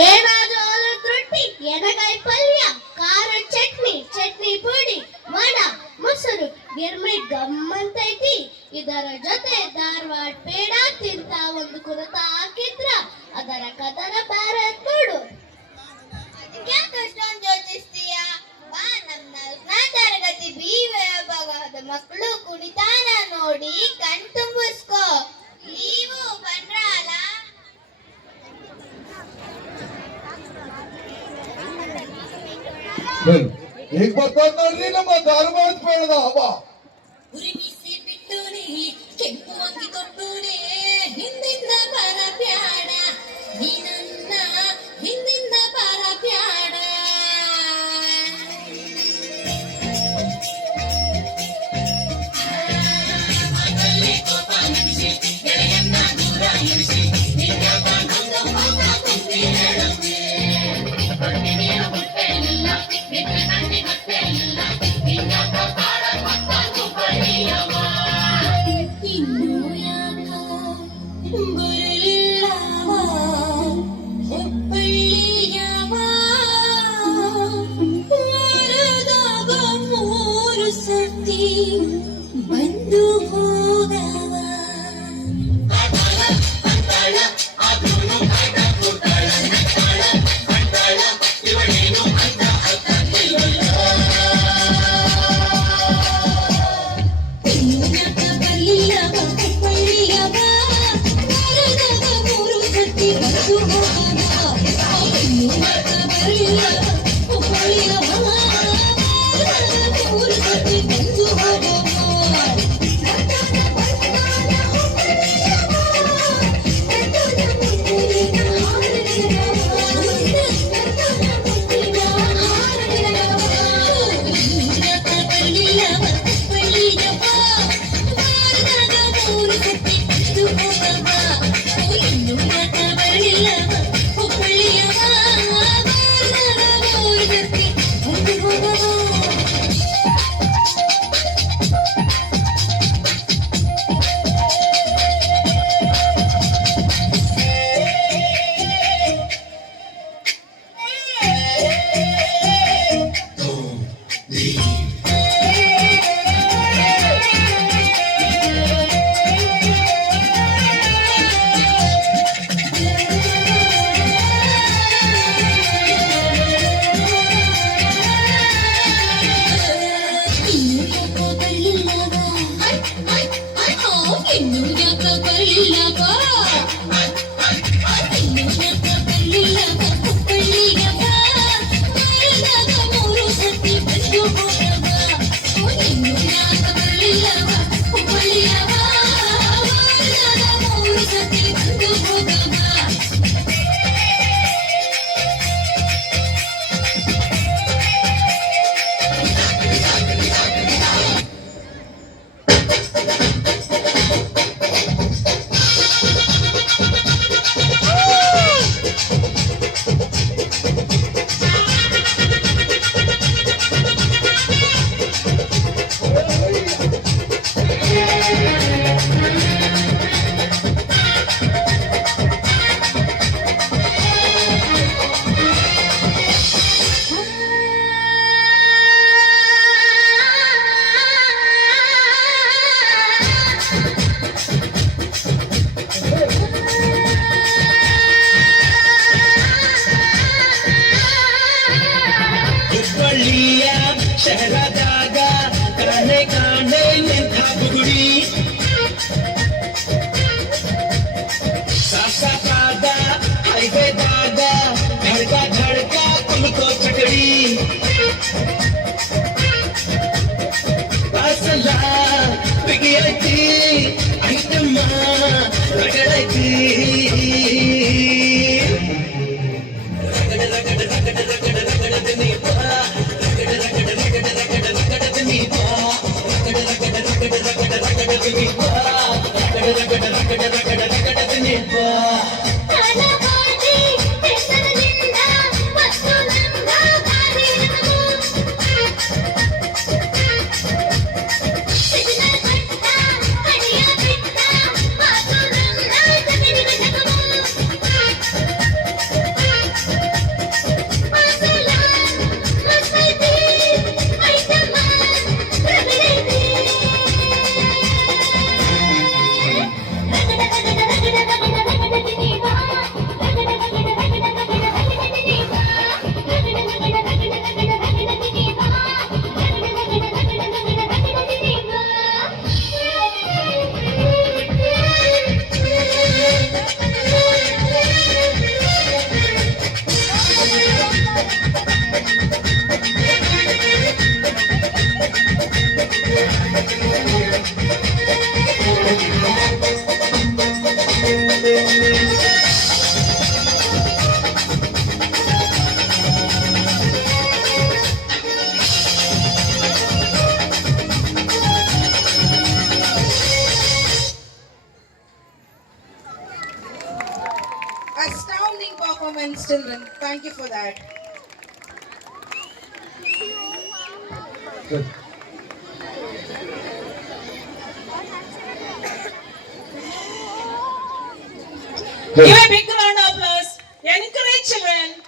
ಏನಾದ್ರೂ ರೊಟ್ಟಿ, ಎನಗಾಯಿ ಪಲ್ಯ, ಖಾರ ಚಟ್ನಿ, ಚಟ್ನಿ ಪುಡಿ, ವಡ, ಮೊಸರು, ಗಿರ್ಮಿಟ್ ಗಮ್ಮಂತೈತಿ. ಇದರ ಜೊತೆ ಧಾರವಾಡ ಪೇಡ ತಿಂತ ಒಂದು ಕುರತ ಹಾಕಿದ್ರ ಅದರ ಕದರ ಬ್ಯಾರತ್ ನೋಡು. ಯಾಕೆ ಅಷ್ಟೊಂದು ಯೋಚಿಸ್ತೀಯ? ಬಾ, ನಮ್ 4ನೇ ತರಗತಿ ಬಿ ವಿಭಾಗದ ಮಕ್ಕಳು ಕುಣಿತಾನ ನೋಡಿ ಕಣ್ ತುಂಬಿಸ್ಕೋ. ನೀವು ಬಂದ್ರಲ್ಲ. ಈಗ ಬರ್ತದ ನೋಡ್ರಿ ನಮ್ಮ ಧಾರವಾಡ ಪೇಡದ ಹಬ್ಬ. ಉರಿಮಿಸಿ ಬಿಟ್ಟೂನೆ ಕೆಂಪು ಅಂಗಿ ಕೊಟ್ಟೂನೆ ಹಿಂದಿಂದ ಬರ ಬ್ಯಾಡ, ನೀನನ್ನ ಹಿಂದಿಂದ ಬರ ಬ್ಯಾಡ. ಮಗಲ್ಲಿ ಕೋಪ ನಗಿಸಿ ಗೆಳೆಯನ್ನ ದೂರ ಇರಿಸಿ ನಿನ್ನ ಬಾಂಧವ್ಯ ಹೋಗ ಕುಂತಿ ಹೇಳುವೆ. ಹೊಟ್ಟೆಗೆ ಹೊಟ್ಟೆ ಇಲ್ಲ, ನಿನ್ನ ಕಣ್ಣಿ ಹೊಟ್ಟೆ ಇಲ್ಲ, ನಿನ್ನ ಬಾಳ ಮಕ್ಕಳ performance, children. Thank you for that. Good. Give a big round of applause. Encourage children.